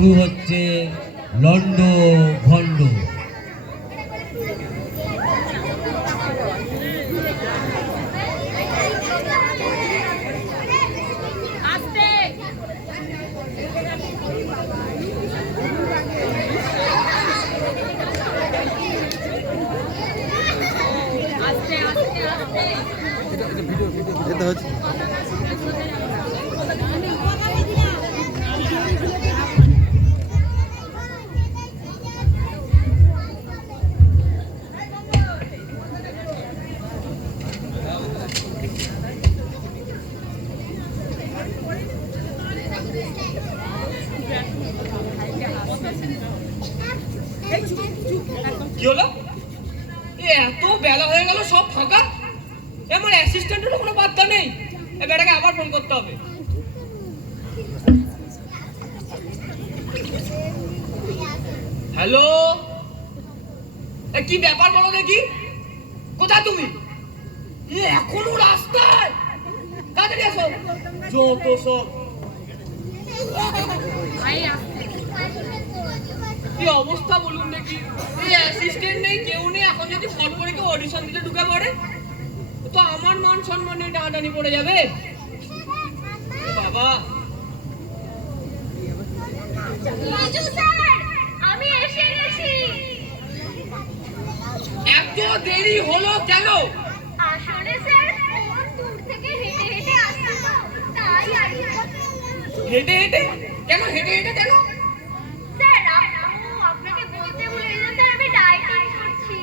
শুরু হচ্ছে লন্ড ভন্ড। কি হলো? এত বেলা হয়ে গেল, সব ফাঁকা। আমার অ্যাসিস্ট্যান্টেরও কোনো বার্তা নেই। বেটাকে আবার ফোন করতে হবে। হ্যালো, কি ব্যাপার বলো দেখি? কোথায় তুমি? এখনো রাস্তায়? তাড়াতাড়ি আসো। যত সব কি অবস্থা বলুন দেখি। এই অ্যাসিস্ট্যান্ট নেই, কেউ নেই। এখন যদি ফট করে কেউ অডিশন দিতে ঢুকে পড়ে তো আমার মান সম্মানে টানাটানি পড়ে যাবে। বাবা, আমি এসে গেছি। এত দেরি হলো কেন? আসলে স্যার কোন দূর থেকে হেঁটে হেঁটে আসছে তো, তাই আর কি। হেঁটে হেঁটে কেন? হেঁটে হেঁটে কেন? স্যার আপনাকে বলতে ভুলে গেলাম স্যার, আমি ডায়েটিং করছি।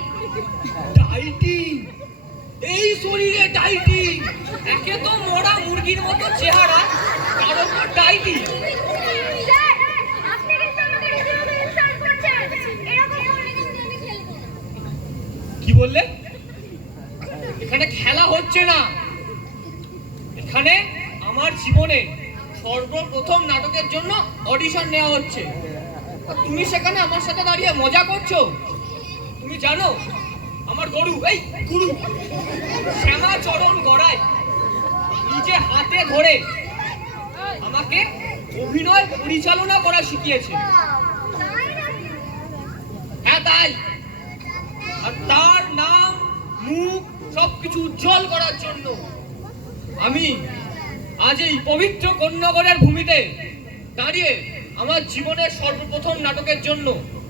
ডাইটিং? এই শরীরে ডাইটিং? একে তো মরা মুরগির মতো চেহারা, তার উপর ডাইটিং? স্যার আপনি কিন্তু আমাকে রীতিমতো ইনসাল্ট করছেন। এরকম করলে কিন্তু আমি খেলবো না। কি বললে? এখানে খেলা হচ্ছে না, এখানে আমার জীবনে সর্বপ্রথম নাটকের জন্য অডিশন নেওয়া হচ্ছে। তুমি সেখানে আমার সাথে দাঁড়িয়ে মজা করছো? তুমি জানো আমার গুরু শ্যামাচরণ গড়াই নিজে হাতে ধরে আমাকে অভিনয় পরিচালনা করা শিখিয়েছে। হ্যাঁ তাই। আর তার নাম মুখ সবকিছু উজ্জ্বল করার জন্য আমি আজ এই পবিত্র কন্যাগরের ভূমিতে দাঁড়িয়ে আমার জীবনের সর্বপ্রথম নাটকের জন্য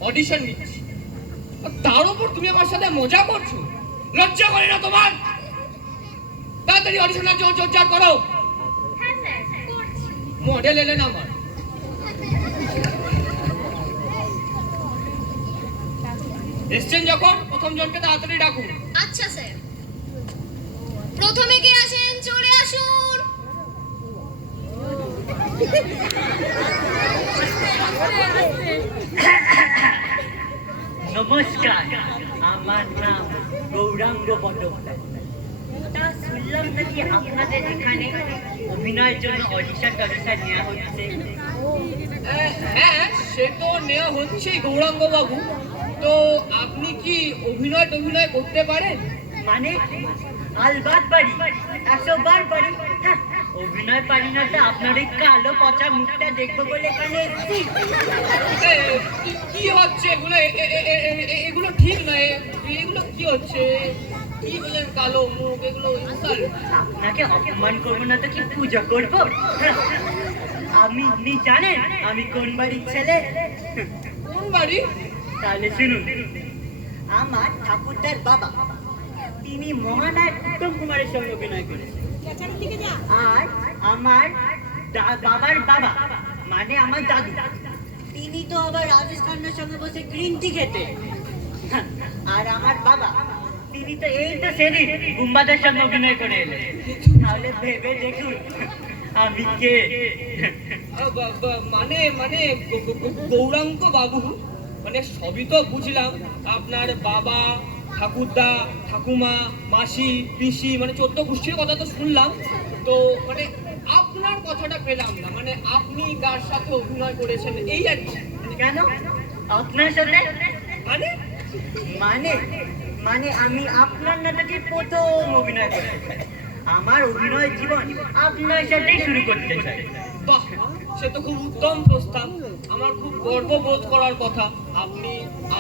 অডিশন নিচ্ছি। তার উপর তুমি আমার সাথে মজা করছো? লজ্জা করে না তোমার? তাড়াতাড়ি অডিশনের জন্য জোরজার করো। হ্যাঁ স্যার করছি। মডেল এলেন আমার। এসছেন যখন প্রথম জনকে তাড়াতাড়ি ডাকুন। আচ্ছা স্যার, প্রথমে কে আসেন চলে আসুন। নমস্কার, আমার নাম গৌরাঙ্গ বন্দ্যোপাধ্যায়। তা শুনলাম নাকি আপনাদের এখানে অভিনয়ের জন্য অডিশন নেওয়া হচ্ছে? হ্যাঁ, সে তো নেওয়া হচ্ছেই গৌরাঙ্গ বাবু। তো আপনি কি অভিনয় করতে পারেন? মানে আলবাত পারি, 100 বার পারি। হ্যাঁ, অভিনয় পারি না তো আপনার এই কালো পচা মুখটা দেখবো বলে এখানে এসেছি। কি হচ্ছে এগুলো? এগুলো ঠিক নয়। এগুলো কি হচ্ছে? কি বলেন কালো মুখ? এগুলো ইনসাল্ট। আপনাকে অপমান করবো না তো কি পুজো করবো? আপনি জানেন আমি কোন বাড়ির ছেলে? কোন বাড়ি? তাহলে শুনুন, আমার ঠাকুরদার বাবা তিনি মহানায়ক উত্তম কুমারের সঙ্গে অভিনয় করেছেন। আর আমার বাবার বাবা মানে আমার দাদু, তিনি তো আবার রাজেশ খান্নার সঙ্গে বসে গ্রিন টি খেতে। আর আমার বাবা তিনি তো এই তো সেদিন গুম্বাদের সঙ্গে অভিনয় করে এলেন। তাহলে ভেবে দেখুন আমি কে। মানে গৌরাঙ্গ বাবু, মানে সবই তো বুঝলাম। আপনার বাবা, ঠাকুরদা, ঠাকুমা, মাসি, পিসি, মানে 14 গোষ্ঠীর কথা তো শুনলাম। তো মানে আপনার কথাটা পেলাম না। মানে আপনি কার সাথে অভিনয় করেছেন এই আর কি? কেন আপনার সাথে? মানে মানে মানে আমি আপনার নাটকে প্রথম অভিনয় করতে চাই। আমার অভিনয় জীবন আপনার সাথেই শুরু করতে চাই। বাহ, সে সে তো খুব উত্তম প্রস্তাব। আমার খুব গর্ববোধ করার কথা, আপনি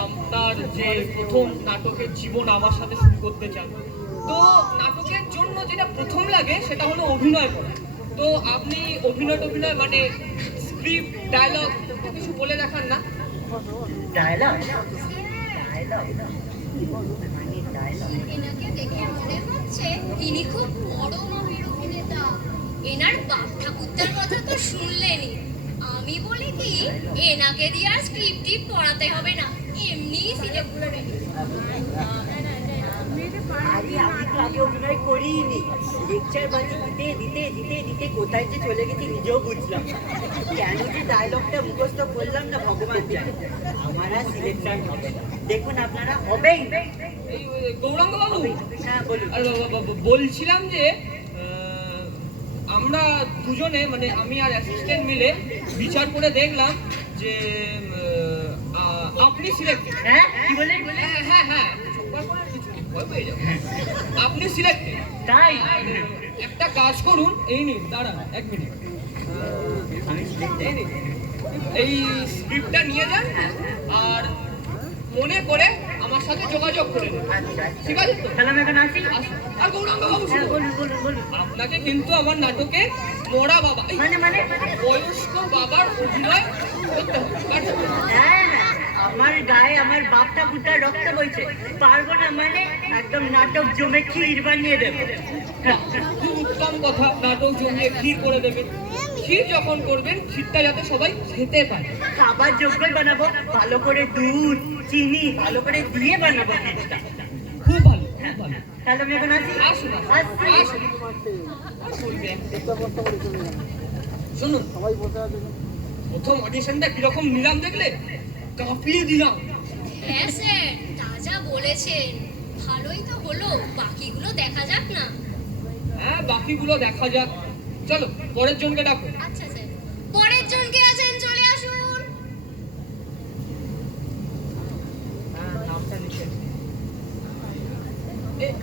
আপনার যে প্রথম নাটকের জীবন আমার সাথে শুরু করতে চান। তো নাটকের জন্য যেটা প্রথম লাগে সেটা হলো অভিনয় করা। তো আপনি অভিনয় মানে স্ক্রিপ্ট, ডায়লগ কিছু বলে দেখান না? ডায়লগ এনাকে দেখে মনে হচ্ছে ইনি খুব বড় মাপের অভিনেতা। এনার বাপ ঠাকুরদার কথা তো শুনলেনই। আমি বলি কি, এনাকে দিয়ে আর স্ক্রিপ্ট পড়াতে হবে না, এমনি সিলেক্ট করে। আরে আমি তো আগে অভিনয় করিনি, লেকচার বাজি দিতে কোথায় যে চলে গেছি নিজেও বুঝলাম না। কেন যে ডায়লগটা মুখস্থ করলাম না ভগবান জানে। আমার আর সিলেকশন হবে না, দেখুন আপনারা হবেই। এই গৌরাঙ্গ বাবু, হ্যাঁ বলুন। আর বলছিলাম যে আমরা দুজনে মানে আমি আর অ্যাসিস্ট্যান্ট মিলে বিচার করে দেখলাম যে আপনি সিলেক্টেড। হ্যাঁ কি বলেন? হ্যাঁ আপনি সিলেক্টেড। তাই একটা কাজ করুন, এই নিন, দাঁড়ান 1 মিনিট। আমি এই নিন, এই স্ক্রিপ্টটা নিয়ে যান আর মনে করে আমার সাথে যোগাযোগ করে নেন, ঠিক আছে তো? তাহলে আমি এখন আসি। আসুন। আর গৌরাঙ্গ বাবু, হ্যাঁ শুনুন, বলুন। আপনাকে কিন্তু আমার নাটকে মরা বাবা, এই মানে বয়স্ক বাবার অভিনয় করতে হবে। হ্যাঁ আমার গায়ে আমার বাপ ঠাকুরদার রক্ত বইছে, পারবো না মানে একদম নাটক জমে ক্ষীর বানিয়ে দেবো। খুব উত্তম কথা, নাটক জমিয়ে ক্ষীর করে দেবেন। ক্ষীর যখন করবেন, ক্ষীরটা যাতে সবাই খেতে পারে। খাবার যোগ্যই বানাবো, ভালো করে দুধ চিনি ভালো করে দিয়ে বানাবো ক্ষীরটা। খুব ভালো, খুব ভালো। তাহলে আমি এখন আসি। আসুন, আসছি। আসুন। শুনুন, প্রথম অডিশনটা কিরকম নিলাম দেখলে? কাঁপিয়ে দিলাম। হ্যাঁ স্যার, তা যা বলেছেন ভালোই তো হলো, বাকিগুলো দেখা যাক না। হ্যাঁ, বাকিগুলো দেখা যাক। চলো, পরের জনকে ডাকো। আচ্ছা স্যার, পরের জন কে আছেন চলে আসুন।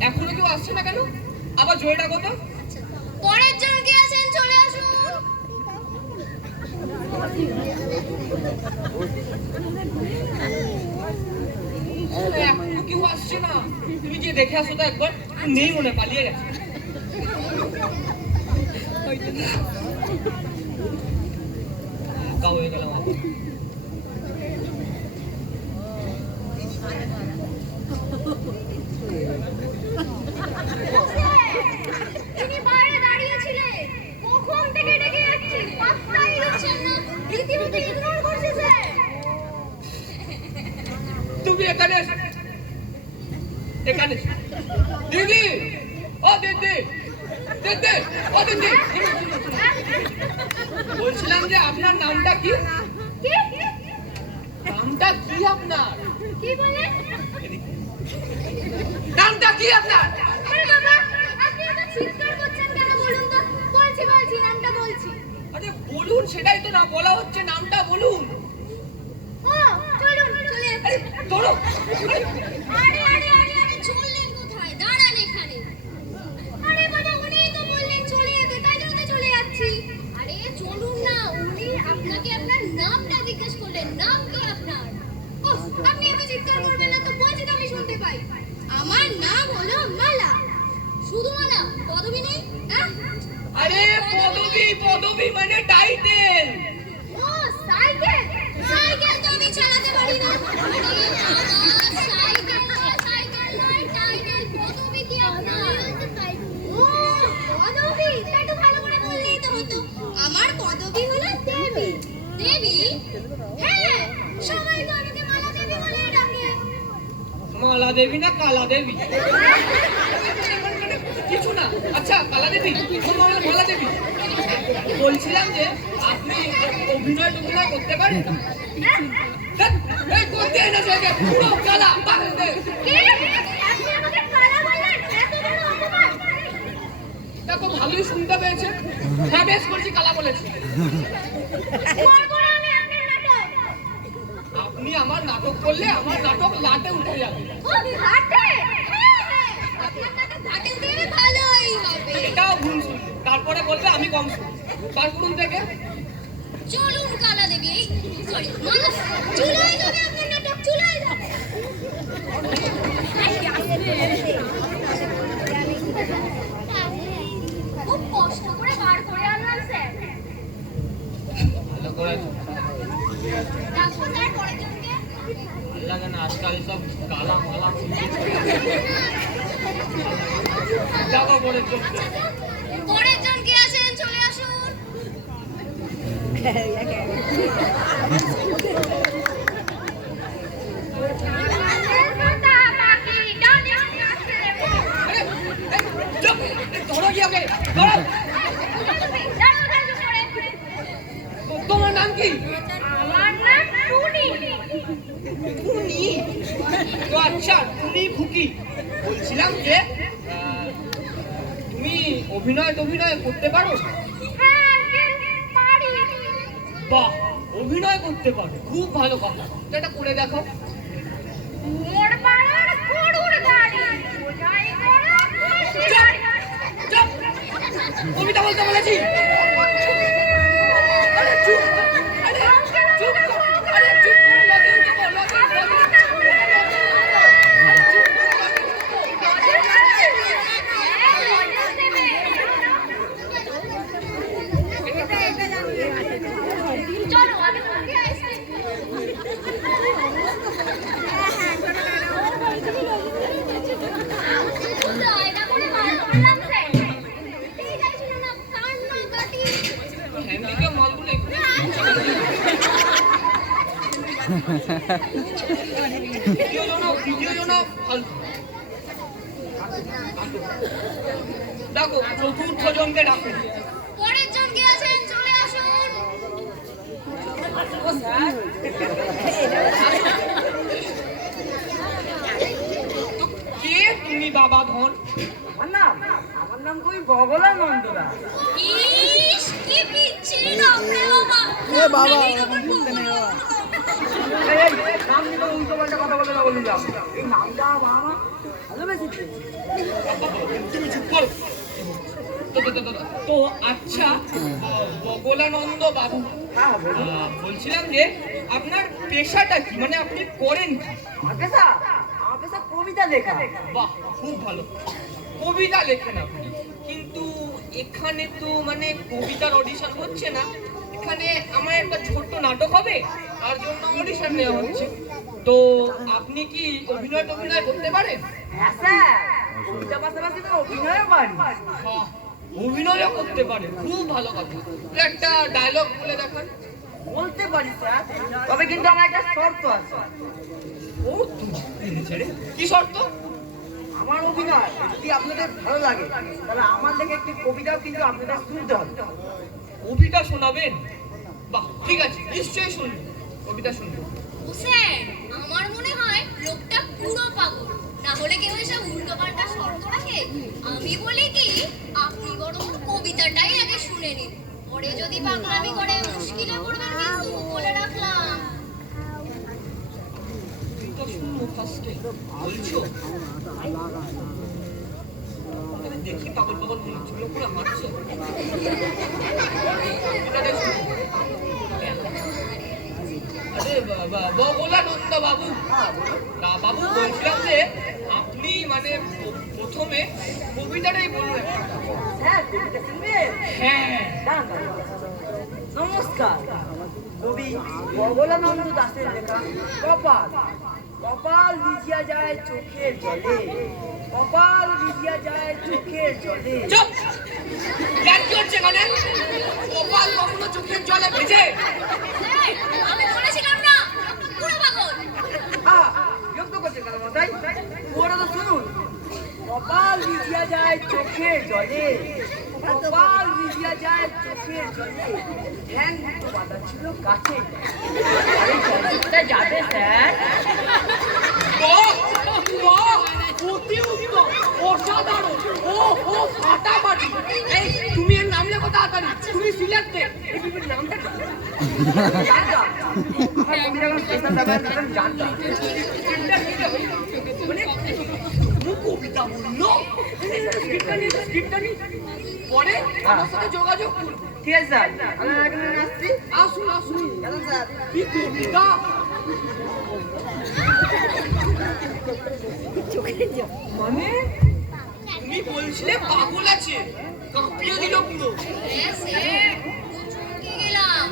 এখনো কেউ আসছে না কেন? আবার জোরে ডাকো তো। আচ্ছা, পরের জন কে আছেন চলে আসুন। এখনো কেউ আসছে না, তুমি গিয়ে দেখে আসো তো একবার। নেই মনে, পালিয়ে গেছে। একা হয়ে গেলাম আবার। তিনি বাইরে দাঁড়িয়ে ছিলেন, কখন থেকে ডেকে যাচ্ছি, পাত্তাই দিচ্ছেন না, রীতিমতো ইগনোর করছে স্যার। তুমি এখানে এসো। এখানে এসো। দিদি, ও দিদি, দিদি, ও দিদি, বলছিলাম যে আপনার নামটা কি? কি নামটা কি আপনার? কি বলেন? নামটা কি আপনার? আরে বাবা, আপনি এত চিৎকার করছেন কেন বলুন তো? বলছি নামটা বলছি। আরে বলুন, সেটাই তো না বলা হচ্ছে, নামটা বলুন। ও চলুন, চলে আরে যাচ্ছি। ধরো। আরে চললেন কোথায়? দাঁড়ান এখানে। আরে বাবা, উনিই তো বললেন চলে যেতে, তাই জন্য তো চলে যাচ্ছি। আরে চলুন না, উনি আপনাকে আপনার নামটা জিজ্ঞেস করলেন, নাম কি আপনার? ওহ, আপনি এত চিৎকার করবেন না তো, বলছি তো আমি শুনতে পাই। আমার নাম হলো মালা। শুধু মালা, পদবী নেই? হ্যাঁ? আরে পদবী মানে টাইটেল। ও সাইকেল তো আমি চালাতে পারি না। আরে বাবা, সাইকেল নয়, টাইটেল। পদবী কি আপনার? ও পদবী, তা একটু ভালো করে বললেই তো হতো। আমার পদবী হলো দেবী। দেবী? হ্যাঁ, সবাই তো আমাকে মালা দেবী বলেই ডাকে। মালা দেবী না কালা দেবী? কিছু না। আচ্ছা, কালা দেবী, মালা দেবী। বলছিলাম যে আপনি অভিনয় করতে পারেন? করতে না জায়গায় পুরো কালা। কি? আপনি আমাকে কালা বললেন? এত বড় অপমান! দেখো, ভালোই শুনতে পেয়েছে। হ্যাঁ, বেশ করছি, কালা বলেছি। করবো না আমি আপনার নাটক। আপনি আমার নাটক করলে আমার নাটক লাটে উঠে যাবে। ও ঘাটে? হ্যাঁ, আপনার নাটক ঘাটে উঠে ভালোই হবে। এটাও ভুল শুনবে, তারপরে বলবে আমি কম শুনি। বার করুন থেকে। চলুন কালা দেবী এই সরি না চুলায় যাবে আপনার নাটক চুলায় যাবে খুব কষ্ট করে বার করে আনলাম স্যার ভালো করেছো। ডাকবো স্যার পরের জনকে ভালো লাগে না আজকাল সব কালা মালা দেখো পরের জন। পরের জন কে আছেন চলে আসুন ধরো কি ওকে ধরো। তোমার নাম কি? আমার নাম টুনি টুনি। তো আচ্ছা টুনি খুকি, বলছিলাম যে তুমি অভিনয় করতে পারো? হ্যাঁ পারি বাহ, অভিনয় করতে পারো, খুব ভালো কথা। তো এটা করে দেখো। মোর পাড়ার গরুর গাড়ি বোঝাই করা চুপ! কবিতা বলতে বলেছি। আরে চুপ! আরে চুপ কর! আরে চুপ করে লগে উঠে বল, লগে উঠে বল। আরে চুপ করে লগে চলো আমি তোমাকে আইসক্রিম আয়না করে বার করলাম স্যার ঠিক আছে না কান না কাটি হ্যান্ডিকে মালগুলো একটু ভিডিও জন্য ফালতু। দেখো চতুর্থ জনকে ডাকো। পরের জন কে আছেন চলে আসুন তো কে তুমি বাবা ধন? আমার নাম কবি বগলা নন্দদা। ইস কি পিচ্ছি নামরে বাবা এ বাবা বলতে নেই বাবা নাম নিয়ে উল্টো পাল্টা কথা বলে না বলি যাও। এই নামটা বাবা ভালোবেসেছে। তুমি চুপ করো। তো আচ্ছা বগলানন্দ বাবু, হ্যাঁ বলছিলাম যে আপনার পেশাটা কি, মানে আপনি করেন কি? আমার পেশা কবিতা লেখা। বাহ, খুব ভালো, কবিতা লেখেন আপনি। কিন্তু এখানে তো মানে কবিতার অডিশন হচ্ছে না, এখানে আমার একটা ছোট্ট নাটক হবে, তার জন্য অডিশন নেওয়া হচ্ছে। তো আপনি কি অভিনয় করতে পারেন? হ্যাঁ স্যার, কবিতা পাশাপাশি তো অভিনয়ও পারি। বাহ, অভিনয়ও করতে পারেন, খুব ভালো কথা। তো একটা ডায়লগ বলে দেখান। বলতে পারি স্যার, তবে কিন্তু আমার একটা শর্ত আছে। ও ছেড়ে কি শর্ত? আমার অভিনয় যদি আপনাদের ভালো লাগে তাহলে আমার লেখা একটি কবিতাও কিন্তু আপনাদের শুনতে হবে। কবিতা শোনাবেন? বাহ, ঠিক আছে, নিশ্চয়ই শুনবো, কবিতা শুনবো। ও স্যার আমার মনে হয় লোকটা পুরো পাগল না হলে কেউ এসব উল্টো পাল্টা শর্ত রাখে আমি বলি কি আপনি বরং কবিতাটাই আগে শুনে নিন পরে যদি পাগলামি করে মুশকিলে পড়বেন কিন্তু বলে রাখলাম কবিতা শুনবো ফার্স্টে বলছো? দেখি পাগল মনে হচ্ছে, পুরো হাঁটছে। আরে বগলানন্দ বাবু, বাবু বলছিলাম যে আপনি মানে প্রথমে কবিতাটাই বলবেন। স্যার কবিতা শুনবেন? হ্যাঁ, দাঁড়ান, দাঁড়ান। নমস্কার, কবি বগলানন্দ দাসের লেখা কপাল। কপাল ভিজিয়া যায় চোখের জলে, কপাল ভিজিয়া যায় চোখের জলে। চুপ! ইয়ার কি হচ্ছে কানে? কপাল কখনো চোখের জলে ভেজে? স্যার আমি বলেছিলাম না লোকটা পুরো পাগল বিরক্ত করছে কেন মশাই? ওরা তো শুনুন। কপাল ভিজিয়া যায় চোখের জলে, কপাল ভিজিয়া যায় চোখের জলে, ঠ্যাং দুটো বাঁধা ছিল গাছে। আরে চলচ্চিত্রটা যাবে স্যার। বাহ, বাহ, অতি উত্তম, অসাধারণ, ও ফাটাফাটি। এই তুমি এর নাম লেখো তাড়াতাড়ি, তুমি সিলেক্টেড। এই বিপির নামটা কি? জানতাম। আমার কবি যখন স্টেশন যাবে তখন জানতাম। মানে ও কবিতা বললো, স্ক্রিপ্টটা নিয়ে পরে আমার সাথে যোগাযোগ করুন। ঠিক আছে স্যার, আমি এখন আসছি। আসুন কি কবিতা! মানে তুমি বলছিলে পাগল আছে, কাঁপিয়ে দিল পুরো। হ্যাঁ স্যার, চমকে গেলাম।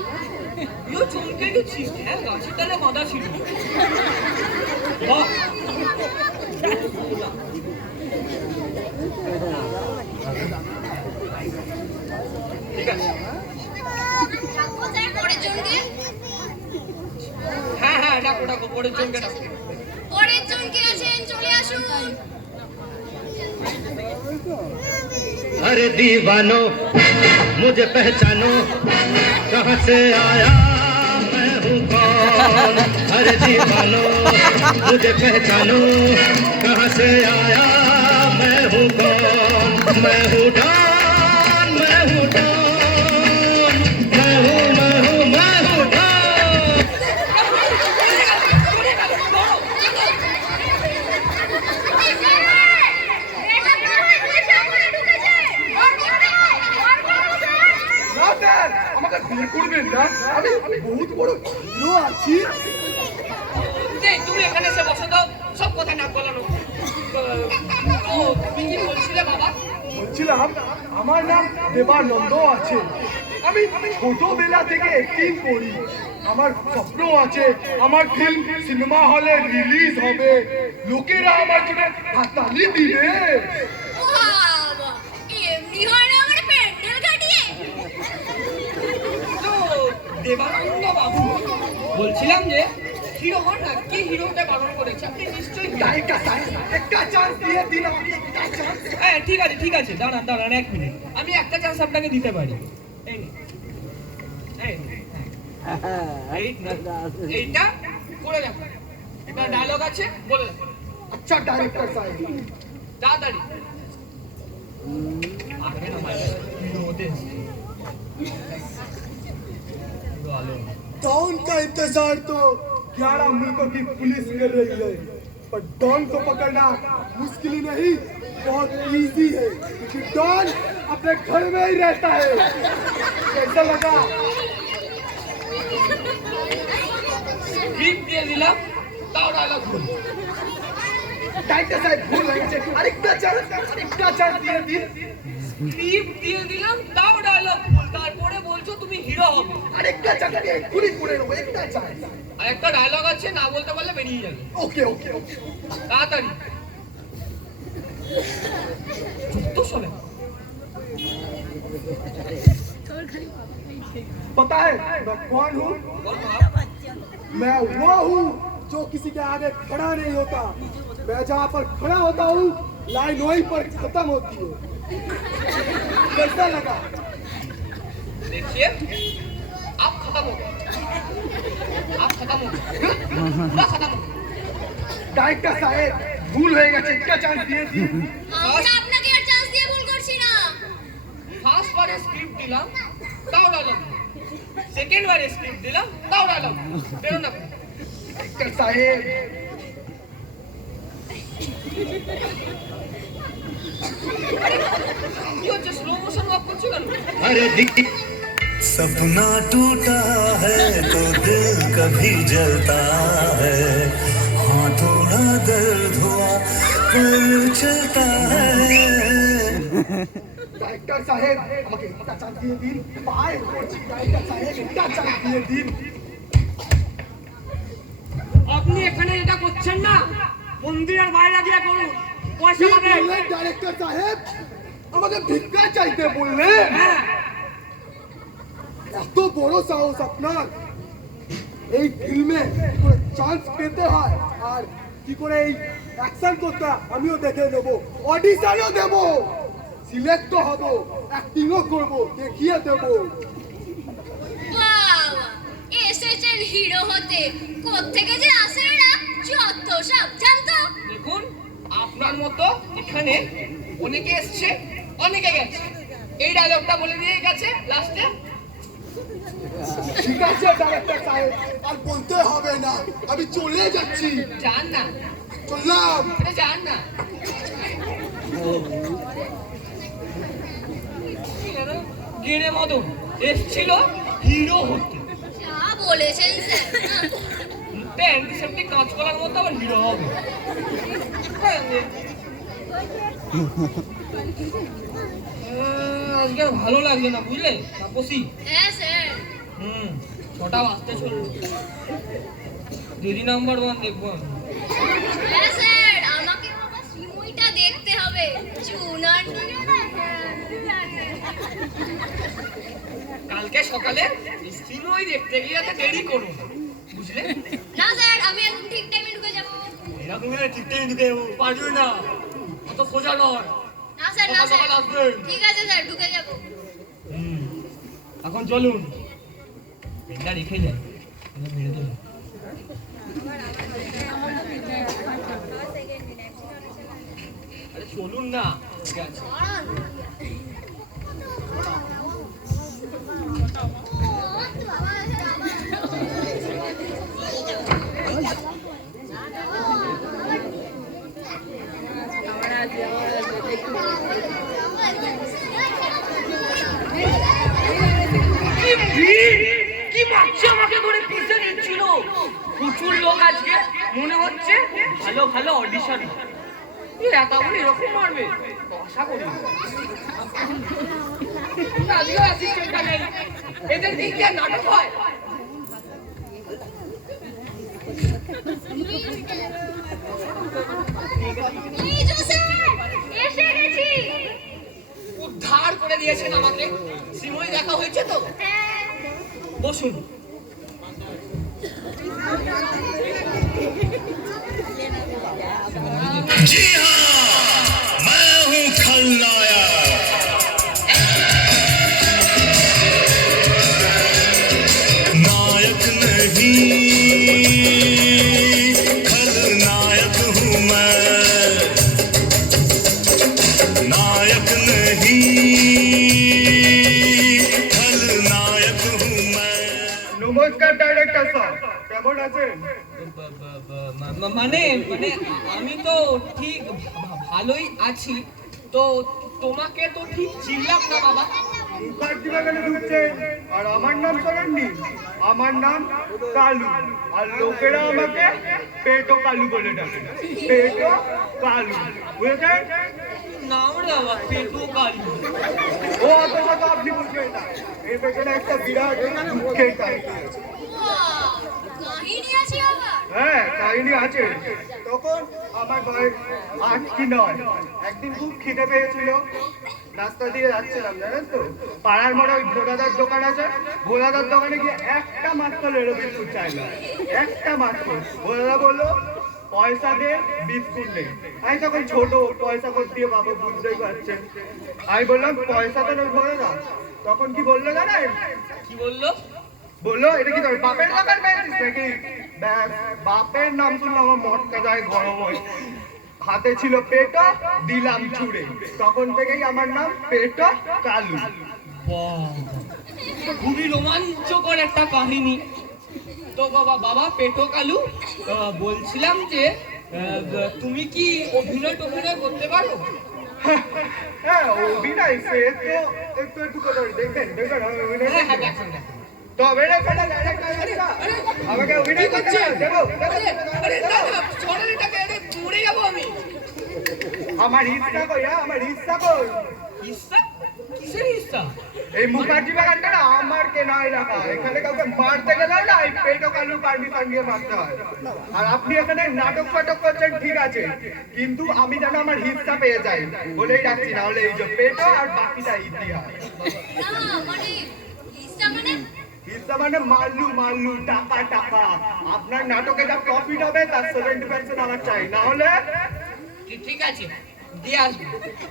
আমিও চমকে গেছি। হ্যাঁ, গাছের তলে বাঁধা ছিল। বাহ! ঠিক আছে। ডাকবো স্যার পরের জনকে? হ্যাঁ হ্যাঁ, ডাকো ডাকো, পরের জনকে ডাকো। পরের জনকে আছেন, চলে আসুন। अरे दीवानो मुझे पहचानो कहाँ से आया मैं हूँ कौन। अरे दीवानो मुझे पहचानो कहाँ से आया मैं हूँ कौन। मैं हूँ डॉन, मैं हूँ डॉन, मैं हूँ डॉन। আমাকে বিয়ে করবেন না, আমি বহুত বড় হিরো আছি। তুমি এখানে এসে বসো তো, সব কথা না বলানো। তো তুমি কি বলছিলে বাবা? বলছিলাম আমার নাম দেবানন্দ আছে। আমি ছোটবেলা থেকে অ্যাক্টিং করি। আমার স্বপ্ন আছে আমার ফিল্ম সিনেমা হলে রিলিজ হবে, লোকেরা আমার জন্য হাততালি দিবে। বাবা, এমনি হয় না আমার প্যান্ডেল কাটিয়ে? তো দেবানন্দ বাবু, বলছিলাম যে হিরো হন না, কি হিরো হতে বারণ করেছে? আপনি নিশ্চয়ই hero। একটা চান্স দিয়ে দিন আমাকে, একটা চান্স। হ্যাঁ ঠিক আছে ঠিক আছে, দাঁড়ান দাঁড়ান 1 মিনিট, আমি একটা চান্স আপনাকে দিতে পারি। এই নিন। এই নিন, হ্যাঁ। এইটা করে দেখো, এটা ডায়লগ আছে, বলে দেখো আচ্ছা ডাইরেক্টর সাহেব, তাড়াতাড়ি। আগে না মাইক হিরো হতে এসেছে। পুরো আলো। डॉन का इंतजार तो 11 मुल्कों की पुलिस कर रही है, पर डॉन को पकड़ना मुश्किल ही नहीं, बहुत इजी है, क्योंकि डॉन अपने घर में ही रहता है। कैसा लगा? স্ক্রিপ্ট দিয়ে দিলাম, তাও ডায়লগ ভুল। डायरेक्टर साहब भूल रहे हैं, अरेक्टा चांस दिए दिन। স্ক্রিপ্ট দিয়ে দিলাম, তাও ডায়লগ ভুল। তারপরে বলছো তুমি হিরো হবে। अरेक्टा चांस दिए, पूरी पूरे लो, एकटा चांस। আর একটা ডায়লগ আছে, না বলতে পারলে বেরিয়ে যাবে। Okay okay okay. তাড়াতাড়ি। তো চলে। पता है मैं कौन हूँ? मैं वो हूँ जो किसी के आगे खड़ा नहीं होता। मैं जहाँ पर खड़ा होता हूँ, लाइन वहीं पर खत्म होती है। कैसा लगा? देखिए, आप खत्म हो गए। आप खत्म हो गए। पूरा खत्म हो गए। डायरेक्टर साहेब भूल হয়ে গেছে, একটা চান্স দিয়ে দিন। আমরা আপনাকে আর চান্স দিয়ে ভুল করছি না। ফার্স্ট বারে স্ক্রিপ্ট দিলাম, তাও ডায়লগ। সেকেন্ড বারে স্ক্রিপ্ট দিলাম, তাও ডায়লগ। বেরোন আপনি। ডাইরেক্টর সাহেব কি হচ্ছে, স্লো মোশন ওয়াক করছো কেন? अरे दी सपना टूटा है तो दिल कभी जलता है, हाँ थोड़ा दर्द हुआ पर चलता है। ডাইরেক্টর সাহেব আমাকে একটা চান্স দিয়ে দিন, পায়ে পড়ছি। ডাইরেক্টর সাহেব একটা চান্স দিয়ে দিন। আপনি এখানে এটা করছেন না, মন্দিরের বাইরে গিয়ে করুন, পয়সা কি পাবেন। বললেন ডাইরেক্টর সাহেব? আমাকে ভিক্ষা চাইতে বললেন? হ্যাঁ, এত বড় সাহস আপনার! এই ফিল্মে কি করে চান্স পেতে হয় আর কি করে এই অ্যাকশন করতে হয় আমিও দেখে নেব, অডিশনও দেব, সিলেক্ট হব, অ্যাক্টিংও করব, দেখিয়ে দেব। বাবা, এসেছেন হিরো হতে, কোত্থেকে যে আসে না যত সব জানতো। দেখুন আপনার মতো এখানে অনেকে এসছে, অনেকে গেছে। এই ডায়লগটা বলে দিয়ে গেছে লাস্টে। ঠিক আছে ডাইরেক্টর সাহেব, আর বলতে হবে না, আমি চলে যাচ্ছি। যান না, চললাম। এটা যান না। গেড়ে মদন এসছিল হিরো হতে। যা বলেছেন স্যার। মুখটা অ্যান্টিসেপ্টিক কাঁচকলার মতো আবার হিরো হবে। আজকে আর ভালো লাগছে না বুঝলে তাপসী। হ্যাঁ স্যার। ছটা বাজতে চললো, দিদি নাম্বার 1 দেখবো আমি। হ্যাঁ স্যার, আমাকে বাবা শ্রীময়ীটা দেখতে হবে। চুনার কালকে সকালে শ্রীময়ী দেখতে গিয়ে যাতে দেরি করো না, বুঝলে? না স্যার, আমি একদম ঠিক টাইমে ঢুকে যাবো। এরকম ঠিক টাইমে ঢুকে যাবো পারবি না, অত সোজা নয়। না স্যার, না সকাল স্যার, সকাল আসবেন। ঠিক আছে স্যার, ঢুকে যাবো। এখন চলুন, পেনটা রেখে যান, মেরে দেবো। আরে চলুন না, ঠিক আছে। কি মারছে আমাকে করে পিছে নিচ্ছিল। প্রচুর লোক আজকে, মনে হচ্ছে ভালো ভালো অডিশন। এতগুলো এরকম মারবে আশা করি। আজকে অ্যাসিস্ট্যান্টটা নেই, এদের দিক দিয়ে নাটক হয়। এই যে স্যার, এসে গেছি। উদ্ধার করে দিয়েছেন আমাকে। শ্রীময়ী দেখা হয়েছে তো? হ্যাঁ। বসুন। जी हाँ, मैं हूँ खलनायक। नायक नहीं, खलनायक हूँ मैं। नायक नहीं, खलनायक हूँ मैं। নমস্কার ডাইরেক্টর স্যার, কেমন আছেন? মানে মানে আমি তো ঠিক ভালোই আছি, তো তোমাকে তো ঠিক চিনলাম না বাবা। মুখার্জি বাগানে ঢুকছেন আর আমার নাম শোনেননি? আমার নাম কালু, আর লোকেরা আমাকে পেটো কালু বলে ডাকে। পেটো কালু, বুঝেছেন? নাম রে বাবা, পেটু কালু। ও অত কথা আপনি বুঝবেন না, এর পেছনে একটা বিরাট দুঃখের কাহিনী আছে। বাহ, কাহিনী আছে আবার। হ্যাঁ, কাহিনী আছে। তখন আমার বয়স 8 কি 9। একদিন খুব খিদে পেয়েছিল, রাস্তা দিয়ে যাচ্ছিলাম, জানেন তো, পাড়ার মোড়ে ওই ভোলাদার দোকান আছে। ভোলাদার দোকানে গিয়ে একটা মাত্র লেড়ো বিস্কুট চাইলাম, একটা মাত্র। ভোলাদা বললো পয়সা দে, বিস্কুট নেই। আমি তখন ছোট, পয়সা করতে দিয়ে বাবা বুঝতেই পারছেন। আমি বললাম পয়সা তো নেই ভোলাদা। তখন কি বললো জানেন? কি বললো? বললো এটা কি তোর বাপের দোকান পেয়েছিস নাকি? ব্যাস, বাপের নাম শুনলে আমার মটকা যায় গরম হয়। হাতে ছিল পেটো, দিলাম ছুড়ে। তখন থেকেই আমার নাম পেটো কালু। বাহ, খুবই রোমাঞ্চকর একটা কাহিনী। তো বাবা বাবা পেটো কালু, বলছিলাম যে তুমি কি অভিনয় টভিনয় করতে পারো? হ্যাঁ, অভিনয় সে তো একটু একটু করে দেখবেন দেখবেন আমি অভিনয় হ্যাঁ, করতে। দেখুন, দেখুন। তবে না সেটা ডাইরেক্টর আমাকে অভিনয় করতে হবে, দেবো আরে না না, সরেন এটাকে, আরে মরে যাবো আমি। আমার ইচ্ছা কই, আমার ইচ্ছা কই। ইচ্ছা? কিসের ইচ্ছা? এই মুখার্জি বাগানটা না আমার কেনা এলাকা। এখানে কাউকে মারতে গেলে না এই পেটো কালু পারমিশন নিয়ে মারতে হয়। আর আপনি এখানে নাটক ফাটক করছেন ঠিক আছে, কিন্তু আমি যেন আমার হিস্সা পেয়ে যাই বলেই ডাকছি, না হলে এই যে পেটো আর বাকিটা ইতিহাস। না মানে ইচ্ছা মানে হিস্সা মানে মাল্লু মাল্লু, টাকা টাকা। আপনার নাটকে যা প্রফিট হবে তার 70% আমার চাই, না হলে ঠিক আছে, দিয়ে আসবো।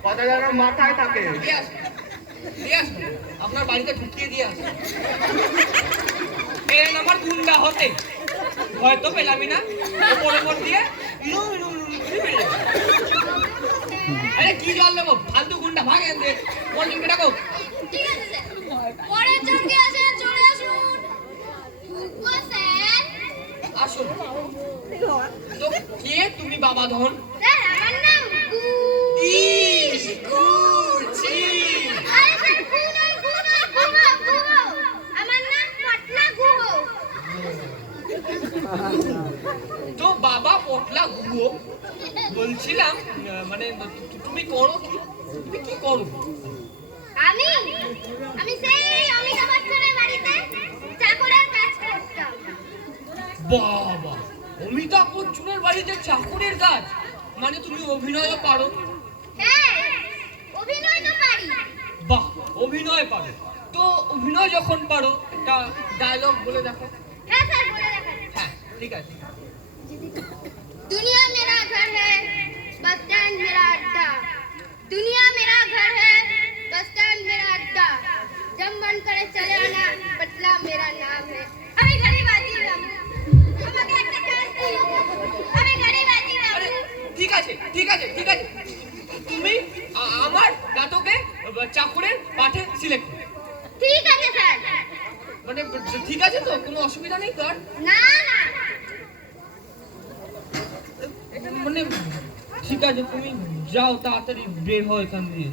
কথা যেন মাথায় থাকে। দিয়ে আসবো, দিয়ে আসবো, আপনার বাড়িতে ঢুকিয়ে দিয়ে আসবো। এর আমার গুন্ডা হতে হয়তো পেলামই না, ওপর ওপর দিয়ে বেরিয়ে যাবে। আরে কি জল দেবো, ফালতু গুন্ডা ভাগেন দে, বলছেন ডাকো। ঠিক আছে স্যার, পরের জন কে আছেন চলে আসুন। ও স্যার, আসুন। তো কে তুমি বাবা ধন? স্যার আমার নাম ইস, কুচি। আরে স্যার গুহ। আমার নাম পাটনা গুহ। তো বাবা পটলা গুলো বলছিলাম মানে তুমি করো কি, তুমি কি করো? আমি আমি সেই অমিতাভ বচ্চনের বাড়িতে চাকরের কাজ করতাম। বাবা, অমিতাভ বচ্চনের বাড়িতে চাকরের কাজ, মানে তুমি অভিনয়ও পারো? হ্যাঁ, অভিনয় তো পারি। বাহ, অভিনয় পারো তো অভিনয় যখন পারো একটা ডায়লগ বলে দেখো। হ্যাঁ স্যার, বলে দেখান। হ্যাঁ ঠিক আছে। दुनिया मेरा घर है, बस स्टैंड मेरा अड्डा। दुनिया मेरा घर है, बस स्टैंड मेरा अड्डा। जब मन करे चले आना, पटला मेरा नाम है। अभी गरीब आदमी बाबू, আমাকে একটা চান্স দিন। আমি গরিব আদমি আরে বাবু। ঠিক আছে ঠিক আছে ঠিক আছে, তুমি আমার নাটকে চাকরের পাঠে সিলেক্ট করো। ঠিক আছে স্যার। মানে ঠিক আছে তো, কোনো অসুবিধা নেই তো আর? না না, মানে ঠিক আছে, তুমি যাও তাড়াতাড়ি বের হও এখান দিয়ে।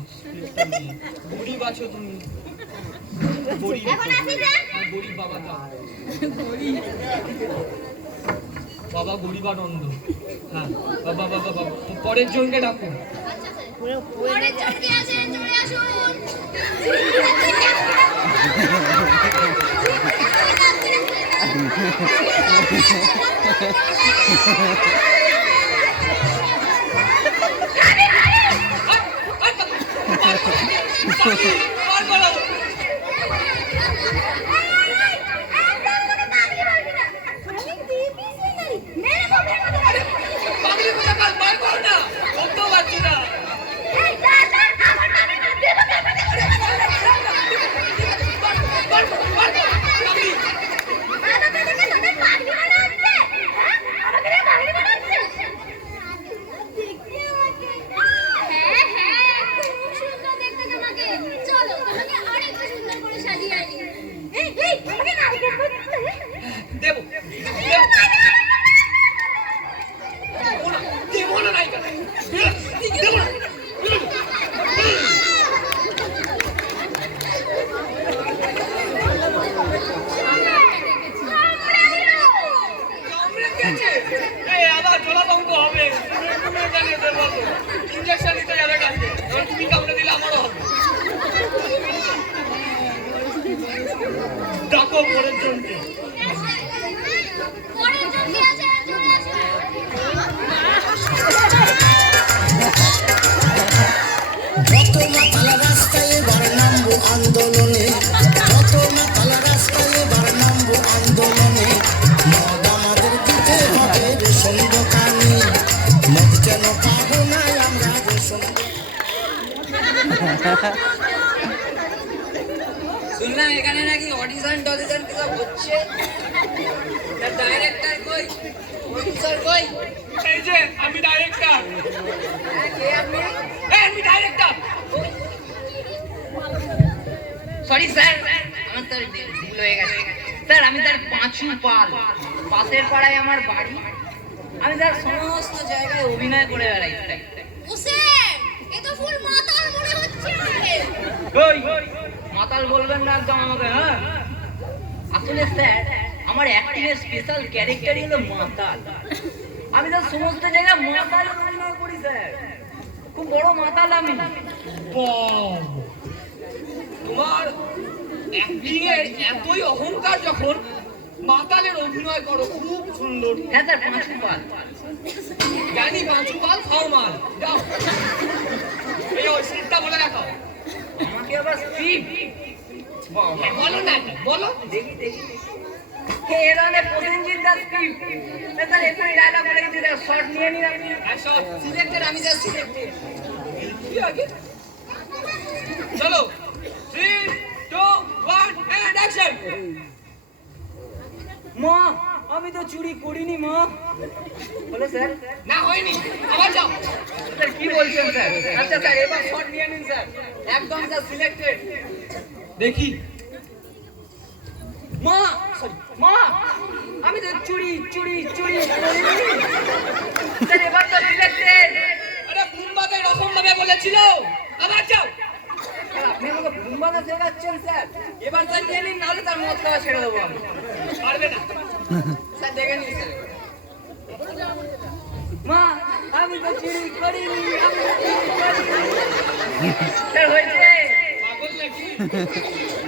গরিব আছো তুমি, গরিব এখন আসি স্যার। গরিব বাবা, যাও। বাবা গরিবানন্দ। হ্যাঁ বাবা বাবা বাবা, পরের জনকে ডাকো। আচ্ছা স্যার। পরের জন কে আছেন, চলে আসুন। আর বলো। পাগলি কোথাকার, বার করো না, বলতে পারছি না। বার করো, বার করো, পাগলি। হ্যাঁ হ্যাঁ, খুব সুন্দর দেখতে তোমাকে। চলো তোমাকে আরেকটু সুন্দর করে সাজিয়ে আনি। এই এই, আমাকে নারকেল ফুল দিতে হবে। দেবো দেবো দেবো না, নাই কেন দেবো না। কামড়ে গেছে? এই আবার জলাতঙ্ক হবে, তুমি জানিয়ে দেবো, ইঞ্জেকশন দিতে যাবে কাছে, এবার তুমি কামড়ে দিলে আমারও হবে। ডাকো পরের জনকে। পরের জন কে আছেন, চলে আসুন। যত মাতাল রাস্তায় এবার নামবো আন্দোলনে, যত মাতাল রাস্তায় এবার নামবো আন্দোলনে। মদ আমাদের দিতে হবে রেশন দোকানে, মদ যেন পাবো না আমরা রেশন। শুনলাম এখানে নাকি অডিশন টডিশন কিছু হচ্ছে, ডাইরেক্টর কই, প্রডিউসার কই? এই যে আমি ডাইরেক্টর। হ্যাঁ, কে আপনি? আমি ডাইরেক্টর। সরি স্যার, আমার তো ভুল হয়ে গেছে স্যার। আমি তার পাঁচু পাল, পাশের পাড়ায় আমার বাড়ি। আমি তার সমস্ত জায়গায় অভিনয় করে বেড়াই। ও স্যার, এ তো ফুল মাতাল মনে হচ্ছে। ওই মাতাল বলবেন না একদম আমাকে। হ্যাঁ, আসলে স্যার আমার অ্যাক্টিংয়ের স্পেশাল ক্যারেক্টারই হলো মাতাল। আমি তার সমস্ত জায়গায় মাতাল অভিনয় করি স্যার, খুব বড় মাতাল আমি। তোমার অ্যাক্টিং এর এতই অহংকার যখন, মাতালের অভিনয় করো, খুব সুন্দর। হ্যাঁ স্যার, পাঁচু পাল। জানি পাঁচু পাল খাও মাল, যাও। এই ওই সিটটা বলে দেখাও। আমাকে আবার স্ক্রিপ্ট বলো না, বলো। দেখি দেখি এর মানে প্রসেনজিৎ দাস স্ক্রিপ্ট। স্যার এখানে ডায়লগ বলে দিতে শর্ট নিয়ে নিন আপনি। আসো, সিলেক্টেড, আমি যা সিলেক্টেড। কি আগে চলো, 3 2 1 এন্ড অ্যাকশন। মা, আমি তো চুরি করিনি মা। বলো স্যার। না হয়নি, আবার যাও। স্যার কি বলছেন স্যার? আচ্ছা স্যার, এবার শর্ট নিয়ে নিন স্যার, একদম স্যার সিলেক্টেড। দেখি। মা, মা, আমি তো চুরি চুরি চুরি করিনি স্যার, এবার তো সিলেক্টেড। আরে বুম্বাতে রকম ভাবে বলেছিল, আবার যাও। স্যার আপনি আমাকে বুম্বাদা শেখাচ্ছেন স্যার? এবার স্যার নিয়ে নিন, নাহলে তার মত খাওয়া ছেড়ে দেবো আমি। পারবে না। স্যার দেখে নিন স্যার। আমি তো চুরি করিনি, আমি তো চুরি করিনি। স্যার হয়েছে? পাগল নাকি?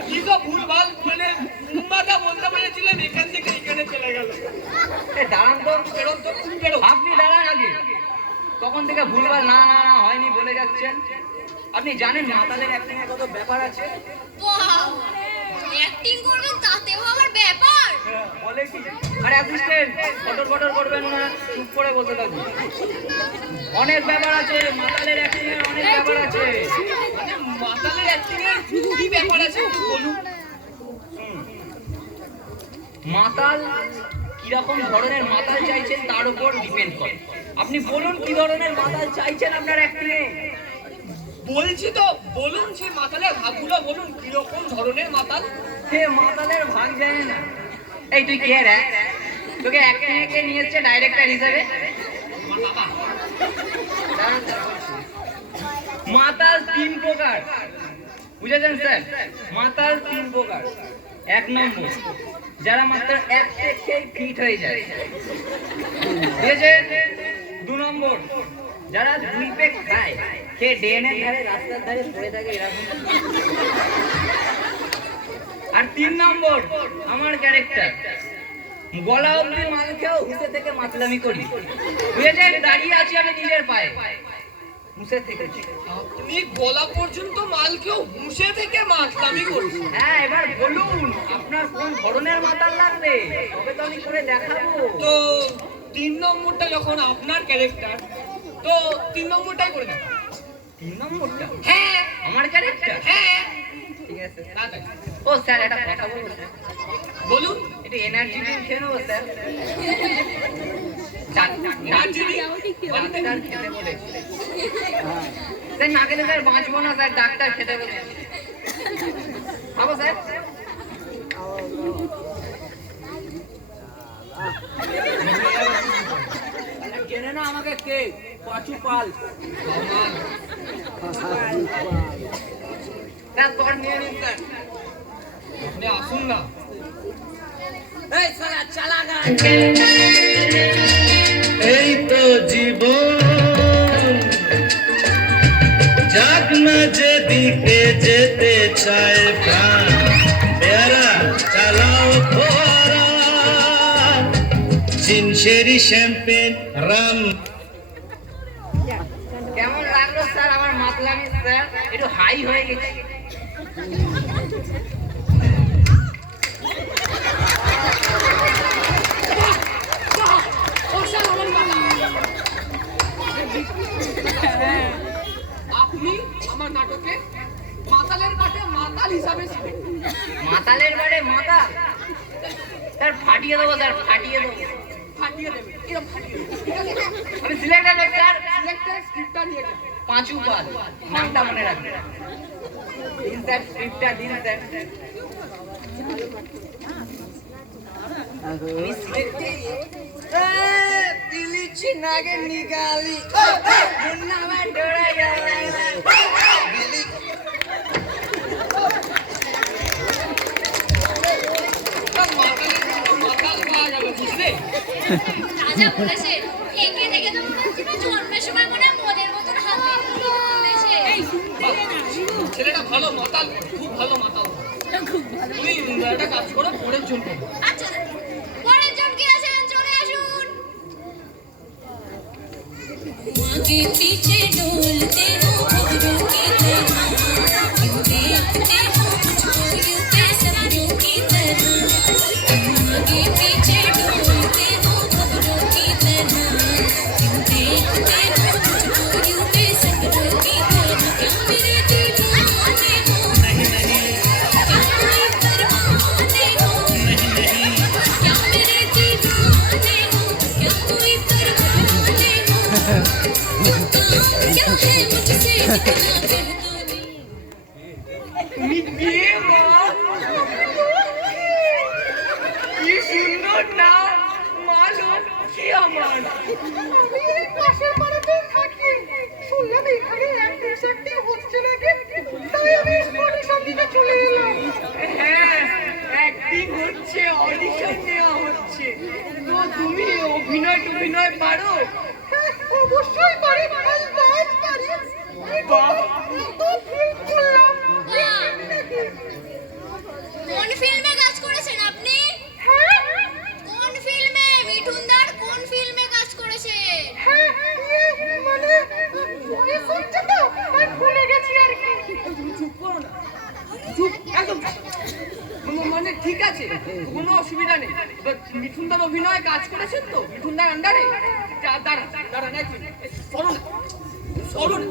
কি তো ভুলভাল মানে উম্মাটা বলতে পেরেছিলেন, এখান থেকে এখানে চলে গেল। এ দাঁড়ান তো, বেরোন তো, তুমি বেরো। আপনি দাঁড়ান আগে। তখন থেকে ভুলভাল না না না হয়নি বলে যাচ্ছেন। আপনি জানেন মাতালের অ্যাক্টিং এর কত ব্যাপার আছে? বাহ, অ্যাক্টিং করবেন তাতেও আবার ব্যাপার। বলে কি? আরে অ্যাসিস্ট্যান্ট ফটর ফটর করবেন না, চুপ করে বসে থাকুন। অনেক ব্যাপার আছে মাতালের অ্যাক্টিং এর, অনেক ব্যাপার আছে। মানে মাতালের অ্যাক্টিং এর কি ব্যাপার আছে একটু বলুন। মাতাল কিরকম ধরনের মাতাল চাইছেন তার উপর ডিপেন্ড করে। আপনি বলুন কি ধরনের মাতাল চাইছেন আপনার অ্যাক্টিং এ। বলছি তো, বলুন সেই মাতালের ভাগগুলো বলুন, কিরকম ধরনের মাতাল। সে মাতালের ভাগ জানে না। এই তুই কে রে? তোকে অ্যাক্টিং এ কে নিয়ে এসেছে ডাইরেক্টর হিসেবে? আমার বাবা। মাতাল তিন প্রকার, বুঝেছেন স্যার? মাতাল তিন প্রকার। এক নম্বর, যারা মাত্র এক পেক খেয়ে ফিট হয়ে যায়, বুঝেছেন? দু নম্বর, যারা দুই পেক খায়, খেয়ে ড্রেনের ধারে রাস্তার ধারে পড়ে থাকে এরকম। আর তিন নম্বর আমার ক্যারেক্টার, গলা অবধি মাল খেয়েও হুঁসে থেকে মাতলামি করি, বুঝেছেন? দাঁড়িয়ে আছি আমি নিজের পায়ে, হুঁসে থেকেছি। আপনি গলা পর্যন্ত মালকেও হুঁসে থেকে মাতলামি করছেন। হ্যাঁ, এবার বলুন আপনার কোন ধরনের মাতাল লাগবে, তবে তো আমি করে দেখাবো। তো 3 নম্বরটা যখন আপনার ক্যারেক্টার, তো 3 নম্বরটাই করে দেন। 3 নম্বরটা হ্যাঁ আমার ক্যারেক্টার? হ্যাঁ, ঠিক আছে। তাড়াতাড়ি ও স্যার একটা কথা বলবো স্যার, বলুন। একটু এনার্জি ড্রিঙ্ক খেয়ে নেবো স্যার। দার্জিলিং ডাক্তার খেতে বলে স্যার, না খেলে স্যার বাঁচবো না স্যার, ডাক্তার খেতে বলে। খাবো স্যার? জেনে না আমাকে কে? পাঁচু পাল। স্যার তোর নিয়ে নিন স্যার। আপনি আসুন না। এই সালা চালা গা। এই তো জীবন, যাক না যেদিকে যেতে চায় প্রাণ, পেয়ারা চালাও ফোয়ারা, জিনসেরি শ্যাম্পেন রাম। কেমন লাগলো স্যার আমার মাতলামি স্যার? একটু হাই হয়ে গেছে। আপনি আমার নাটকে মাতালের কাটে মাতাল হিসাবে ছিলেন। মাতালের বাড়ে মাতা স্যার, ফাটিয়ে দেবো স্যার, ফাটিয়ে দেবো। ফাটিয়ে দেবেন, এরকম ফাটিয়ে দেবেন, ঠিক আছে? আমি সিলেক্ট হবে স্যার। সিলেক্টেড স্ক্রিপ্টটা নিয়ে যান। পাঁচু পাল নামটা মনে রাখবেন। দিন স্যার স্ক্রিপ্টটা দিন স্যার। আমি সিলেক্টে দিলি চিনাকে নিকালি মুন্না মে ডোরা গেলা দিলি। মাতাল পাওয়া গেল, বুঝলে? রাজা বলেছে, একে দেখে তো মনে হচ্ছে না জন্মের সময় মনে হয় মদের মতন হাতে বলেছে। ছেলেটা ভালো মাতাল, খুব ভালো মাতাল। তুমি একটা কাজ করো, পরের জন করো। আচ্ছা, পরের জন কি আছেন? চলে আসুন। आगे पीछे डोलते हो खबरों की तरह, क्यों देखते हो मुझको यूं बेसब्रों की तरह। आगे पीछे डोलते हो खबरों की तरह, क्यों देखते हो मुझको यूं बेसब्रों की तरह। क्या मेरे दीवाने हो? नहीं नहीं। क्या मेरे परवाने हो? नहीं नहीं। क्या मेरे दीवाने हो? क्या कोई परवाने हो? क्या है मुझसे इतना कह दो नहीं। তুমি কে মা? কি সুন্দর নাম, মালো কি আমার। আমি এই পাশের বাড়িতেই থাকি, শুনলাম এখানে অ্যাক্টিং স্যাক্টিং হচ্ছে নাকি, তাই আমি অডিশন দিতে চলে এলাম। হ্যাঁ, অ্যাক্টিং হচ্ছে, অডিশন নেওয়া হচ্ছে। তো তুমি অভিনয় পারো? হ্যাঁ, অবশ্যই পারি, আলবাত পারি। তো ফিল করলাম। কোন ফিল্মে কাজ করেছেন আপনি? হ্যাঁ কোন ফিল্মে? মিঠুনদার কোন ফিল্মে কাজ করেছেন? হ্যাঁ মানে বয়স হচ্ছে তো তাই ভুলে গেছি আর কি। চুপ করো না, চুপ, একদম চুপ। মানে ঠিক আছে, কোনো অসুবিধা নেই। এবার মিঠুনদার অভিনয়ে কাজ করেছেন তো, মিঠুনদার আন্ডারে? দাঁড়ান এক মিনিট, সরো না, সরো না।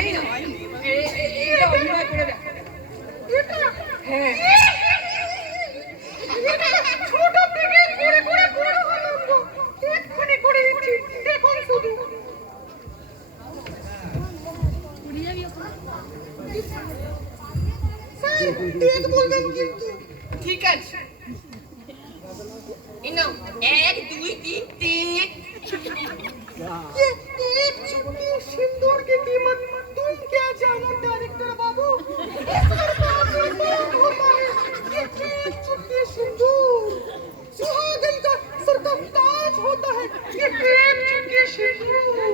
এই না, এইটা অভিনয় করে দেখ। হ্যাঁ, ছোট থেকে করে করে বড় হলাম গো। এক্ষুনি করে দিচ্ছি, দেখুন শুধু। স্যার, ঠিক বলবেন কিন্তু। ঠিক আছে। এই নাও, 1 2 3 টিক। ये एक चुटकी सिंदूर की कीमत तुम क्या जानो डायरेक्टर बाबू? इस सरकार में बहुत होता है। ये एक चुटकी सिंदूर सुहागन का सर का ताज होता है। ये एक चुटकी सिंदूर।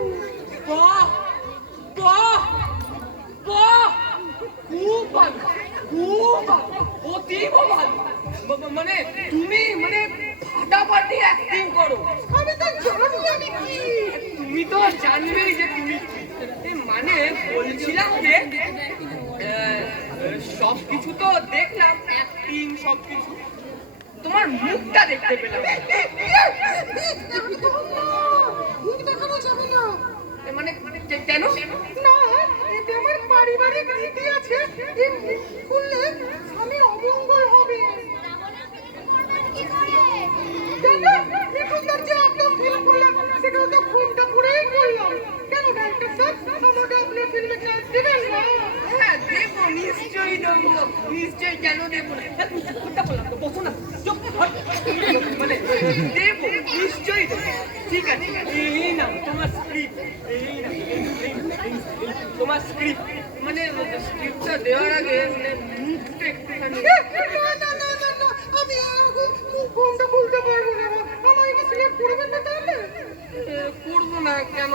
বাহ বাহ বাহ, খুব ভালো, খুব ভালো, অতীব ভালো। মানে তুমি মানে ফাটাফাটি অ্যাক্টিং করো। আমি তো জানি আমি কি। তুমি তো জানবেই যে তুমি কি। মানে বলছিলাম যে সবকিছু তো দেখলাম, অ্যাক্টিং সবকিছু, তোমার মুখটা দেখতে পেলাম। মুখ দেখানো যাবে না। মানে কেন? না, এতে আমার পারিবারিক রীতি আছে। এই মুখ খুললে আমি অমঙ্গল হবে। কি করে? কেন? মিঠুনদার যে একটা ফিল্ম করলাম সেটাও তো ফোনটা করেই করলাম। কেন ডাক্তার স্যার, আমাকে আপনি ফিল্মে চান্স দিবেন না? হ্যাঁ দেবো, নিশ্চয়ই দেবো, নিশ্চয়ই, কেন দেবো না? কোনটা বললাম তো, বসো না, চুপ, হট। মানে দেবো, নিশ্চয়ই দেবো। ঠিক আছে, এই নাও তোমার স্ক্রিপ্ট, এই নাও, এই তোমার স্ক্রিপ্ট। মানে স্ক্রিপ্টটা দেওয়ার আগে মানে মুখটা একটুখানি। না, আমি ফোনটা খুলতে পারবো না। আমায় কি সিলেক্ট করবেন না তাহলে? করবো না কেন?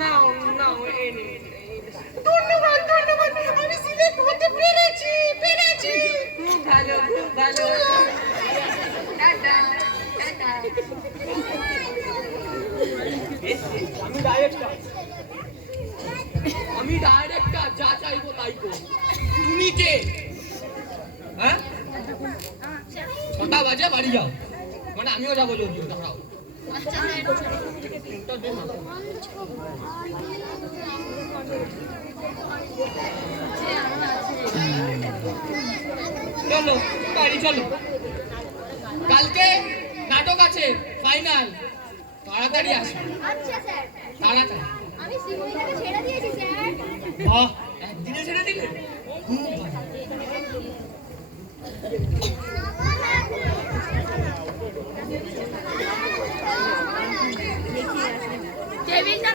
নাও নাও, এই নিন। ধন্যবাদ, আমি সিলেক্ট হতে পেরেছি। খুব ভালো, খুব ভালো। Tata, tata. আমি ডাইরেক্টর, যা চাইবো তাই করবো। তুমি কে? হ্যাঁ, 6টা বাজে বাড়ি যাও। মানে আমিও যাবো, যদিও দাঁড়াও। চলো বাড়ি চলো, কালকে নাটক আছে ফাইনাল, তাড়াতাড়ি আসবে, আচ্ছা স্যার, তাড়াতাড়ি। আমি শ্রীময়ীকে ছেড়ে দিয়েছি স্যার। বাহ, একদিনে ছেড়ে দিলে, খুব ভালো। টেবিলটা